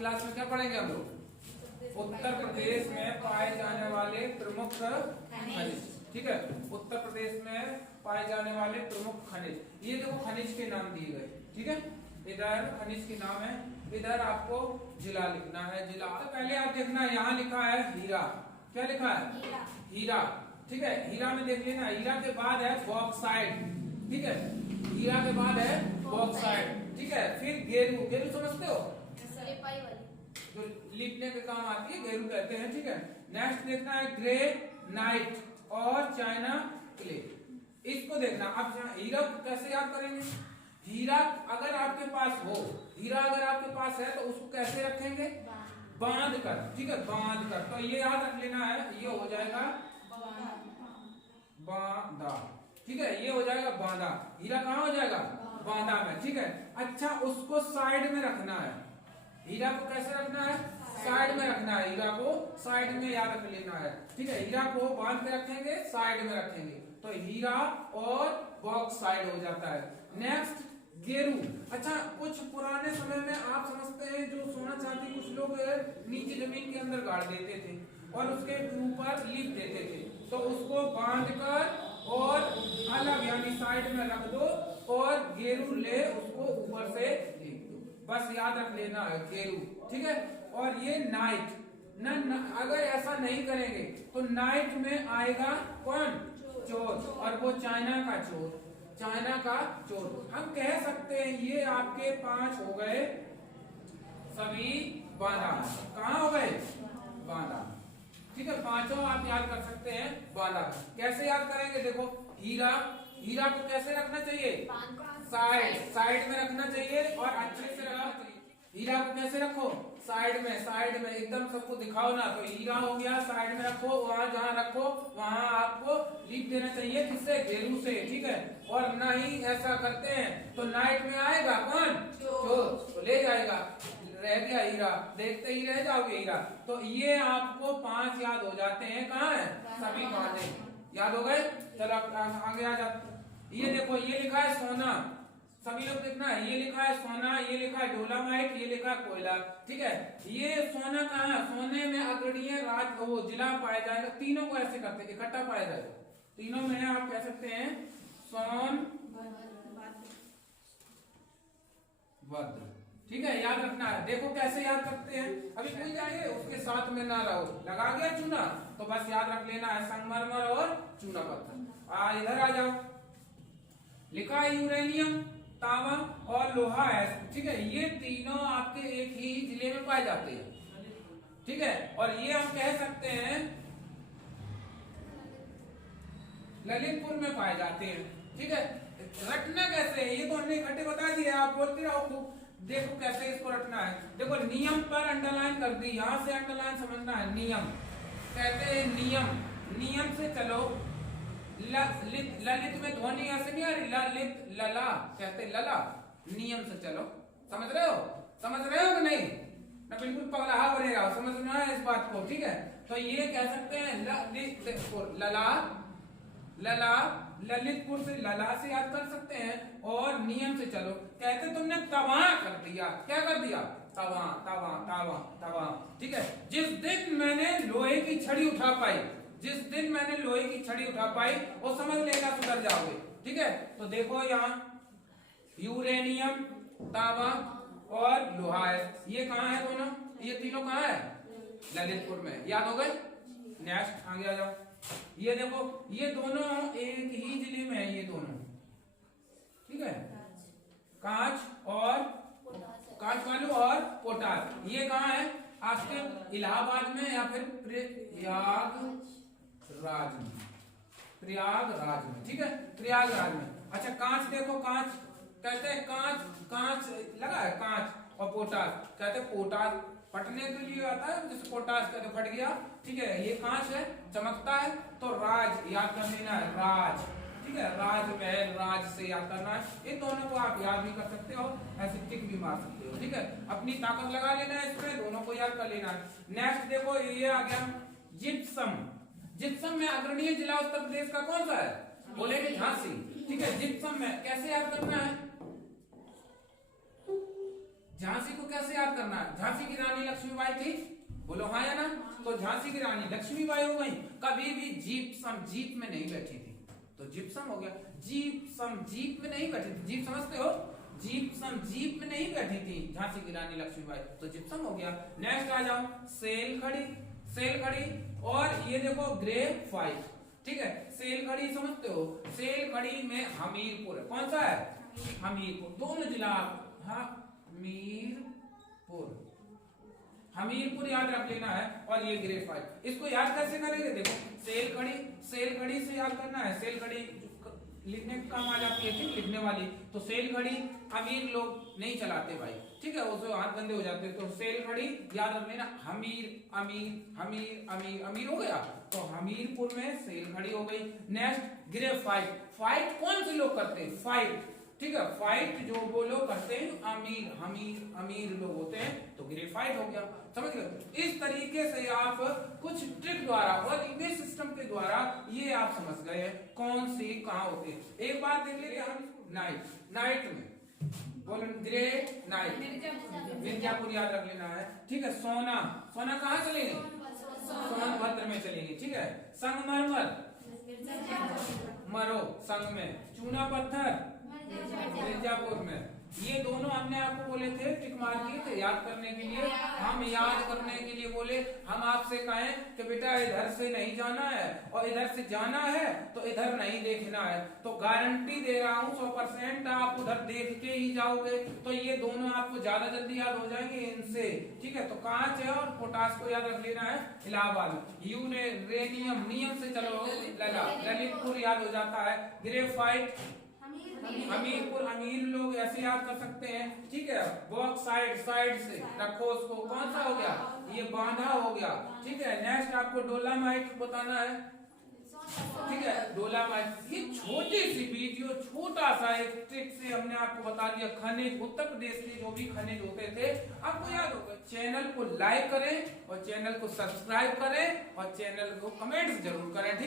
Class में क्या पढ़ेंगे हम लोग? उत्तर प्रदेश में पाए जाने वाले प्रमुख खनिज। ठीक है, उत्तर प्रदेश में पाए जाने वाले प्रमुख खनिज। ये देखो खनिज के नाम दिए गए। ठीक है, इधर खनिज के नाम है, इधर आपको जिला लिखना है। जिला तो पहले आप देखना, यहाँ लिखा है हीरा। क्या लिखा है? हीरा। ठीक है, हीरा में देख लेना, हीरा के बाद है बॉक्साइट। ठीक है, हीरा के बाद है बॉक्साइट। ठीक है, फिर गेरू। गेरू समझते हो? जो लिखने के काम आती है, गेरू कहते हैं। ठीक है, नेक्स्ट देखना है ग्रेनाइट और चाइना क्ले। इसको देखना। अब हीरा कैसे याद करेंगे? हीरा अगर आपके पास हो, हीरा अगर आपके पास है तो उसको कैसे रखेंगे? बांध कर। ठीक है, बांध कर। तो ये याद रख लेना है, ये हो जाएगा बांधा। ठीक है, ये हो जाएगा बांधा। हीरा कहाँ हो जाएगा? बांधा में। ठीक है, अच्छा उसको साइड में रखना है। हीरा को कैसे रखना है? साइड में रखना है। हीरा को साइड में याद रख लेना है। ठीक है, हीरा को बांध के रखेंगे, साइड में रखेंगे, तो हीरा और बॉक्साइट हो जाता है। नेक्स्ट गेरू। अच्छा, कुछ पुराने समय में आप समझते हैं जो सोना चांदी कुछ लोग नीचे जमीन के अंदर गाड़ देते थे और उसके ऊपर लिप देते थे, तो उसको बांध कर और अलग यानी साइड में रख दो और गेरू ले उसको ऊपर से लिख दो। बस याद रख लेना है गेरू। ठीक है, और ये नाइट अगर ऐसा नहीं करेंगे तो नाइट में आएगा कौन? चोर। और वो चाइना का चोर। चाइना का चोर। हम कह सकते हैं ये आपके 5 हो गए सभी बांधा। कहाँ हो गए? बांधा। ठीक है, 5 आप याद कर सकते हैं बांधा। कैसे याद करेंगे? देखो हीरा, हीरा को कैसे रखना चाहिए? साइड में रखना चाहिए और अच्छे से रखना चाहिए। हीरा को कैसे रखो? साइड में एकदम सबको दिखाओ ना। तो हीरा हो गया, साइड में रखो, वहां जहां रखो वहां आपको लिख देना चाहिए। किससे? गेरू से। ठीक है, और ना ही ऐसा करते हैं तो नाइट में आएगा कौन? चोर। तो ले जाएगा। रह गया हीरा, देखते ही रह जाओगे हीरा। तो ये आपको 5 याद हो जाते हैं। कहाँ है? सभी बांधे याद हो गए। चलो आगे आ जाते। ये देखो, ये लिखा है सोना। सभी लोग देखना है, ये लिखा है सोना, ये लिखा है डोलामाइट, ये लिखा है कोयला। ठीक है, ये सोना कहाँ है? सोने में अग्रणीय वो जिला पाया जाएगा। तीनों को ऐसे करते हैं, इकट्ठा पाया जाएगा। तीनों में आप कह सकते हैं सोनभद्र। ठीक है, याद रखना है। देखो कैसे याद करते हैं, अभी कोई जाए उसके साथ में ना रहो। लगा गया चूना तो बस याद रख लेना है संगमरमर और चूना पत्थर। इधर आ जाओ, लिखा है यूरेनियम, तांबा और लोहा है। ठीक है, ये तीनों आपके एक ही जिले में पाए जाते हैं। ठीक है, और ये हम कह सकते हैं ललितपुर में पाए जाते हैं। ठीक है, रटना कैसे है ये तो हमने इकट्ठे बता दिए, आप बोलते रहो खूब। देखो कैसे इसको रटना है। देखो नियम पर अंडरलाइन कर दी, यहां से अंडरलाइन समझना है। नियम कहते हैं नियम, नियम से चलो। ललित में ध्वनि ऐसे नहीं आ रही, ललित लला कहते लला। नियम से चलो, समझ रहे हो? समझ रहे हो कि नहीं? ना बिल्कुल पगला बनेगा, समझना है इस बात को। ठीक है, तो ये कह सकते हैं लला, लला, ललितपुर से लला से याद कर सकते हैं। और नियम से चलो, कहते तुमने तवा कर दिया। क्या कर दिया? तवा, तवा, तवा, तवा। ठीक है, जिस दिन मैंने लोहे की छड़ी उठा पाई, जिस दिन मैंने लोहे की छड़ी उठा पाई, वो समझ लेगा, सुधर जाओगे। ठीक है, तो देखो यहाँ यूरेनियम, तांबा और लोहा है। ये कहाँ है दोनों? ये तीनों कहाँ है? ललितपुर में। याद हो गए? नेक्स्ट आगे आ जाओ। ये देखो, ये दोनों एक ही जिले में है, ये दोनों। ठीक है, कांच वालू और पोटास। ये कहाँ है? आपके इलाहाबाद में या फिर प्रयागराज में। ठीक है, प्रयागराज में। अच्छा, कांच देखो, कांच कहते हैं कांच लगा है, कांच। और पोटास कहते हैं पोटास फटने के लिए आता है, जैसे पोटास कहते फट गया। ठीक है, ये कांच है, चमकता है। तो राज याद कर लेना है, राज। ठीक है, राजमहल, राज से याद करना है। इन दोनों को आप याद भी कर सकते हो, ऐसे टिक भी मार सकते हो। ठीक है, अपनी ताकत लगा लेना है इसमें, दोनों को याद कर लेना है। नेक्स्ट देखो, ये आ गया जिप्सम। जिप्सम में अग्रणीय जिला उत्तर प्रदेश का कौन सा है? बोलेंगे झांसी। ठीक है, जिप्सम में कैसे याद करना है? झांसी को कैसे याद करना है? झांसी की रानी लक्ष्मीबाई थी, बोलो हाँ या ना? तो झांसी की रानी लक्ष्मीबाई हो गई। कभी भी जीप में नहीं बैठी थी, तो जिप्सम हो गया। जीप में नहीं बैठी थी, जीप समझते हो? जीप में नहीं बैठी थी झांसी की रानी लक्ष्मीबाई, तो जिप्सम हो गया। नेक्स्ट आ जाओ, सेल खड़ी और ये देखो ग्रेफाइट, ठीक है। सेल खड़ी समझते हो? सेल खड़ी में हमीरपुर है, कौन सा है? हमीरपुर, दोनों जिला हमीरपुर याद रख लेना है। और ये ग्रेफाइट, इसको याद कैसे करेंगे? देखो सेल खड़ी से याद करना है। सेल खड़ी लिखने का काम आ जाती है, ठीक, लिखने वाली। तो सेल खड़ी अमीर लोग नहीं चलाते भाई, ठीक है, उससे हाथ गंदे हो जाते हैं। तो सेल खड़ी याद रख लेना। अमीर हो गया, तो हमीरपुर में सेल खड़ी हो गई। नेक्स्ट ग्रेफाइट, फाइट कौन से लोग करते हैं? फाइट, ठीक है, फाइट जो वो लोग करते हैं अमीर लोग होते हैं, तो ग्रेफाइट हो गया। समझ गए? इस तरीके से आप कुछ ट्रिक द्वारा और इमेज सिस्टम के द्वारा ये आप समझ गए कौन से कहाँ होते हैं। एक बात देख लेते हम, नाइट में बोलो ग्रे नाइट, मिर्जापुर याद रख लेना है, ठीक है। सोना कहाँ चलेंगे? सोनभद्र में चलेंगे, ठीक है। संगमरमर संग में। चूना पत्थर मिर्जापुर में। ये दोनों हमने आपको बोले थे टिक मार किए थे याद करने के लिए। हम याद करने के लिए बोले, हम आपसे कहें कि बेटा इधर से नहीं जाना है और इधर से जाना है तो इधर नहीं देखना है, तो गारंटी दे रहा हूँ 100% आप उधर देख के ही जाओगे, तो ये दोनों आपको ज्यादा जल्दी याद हो जाएंगे इनसे, ठीक है। तो कांच है और पोटास को याद रख लेना है इलाहाबाद। यूरेनियम नियम से चलो ललितपुर याद हो जाता है। ग्रेफाइट हमीरपुर, अमीर लोग ऐसे याद कर सकते हैं, ठीक है। बॉक्साइट साइड से रखो उसको, कौन सा हो गया? ये बांधा हो गया, ठीक है। नेक्स्ट आपको डोलामाइट बताना है, ठीक है। डोलामाइट, ये छोटी सी वीडियो, छोटा सा एक ट्रिक से हमने आपको बता दिया खनिज, उत्तर प्रदेश के जो भी खनिज होते थे आपको याद होगा। चैनल को लाइक करें और चैनल को सब्सक्राइब करें और चैनल को कमेंट्स जरूर करें, ठीक है।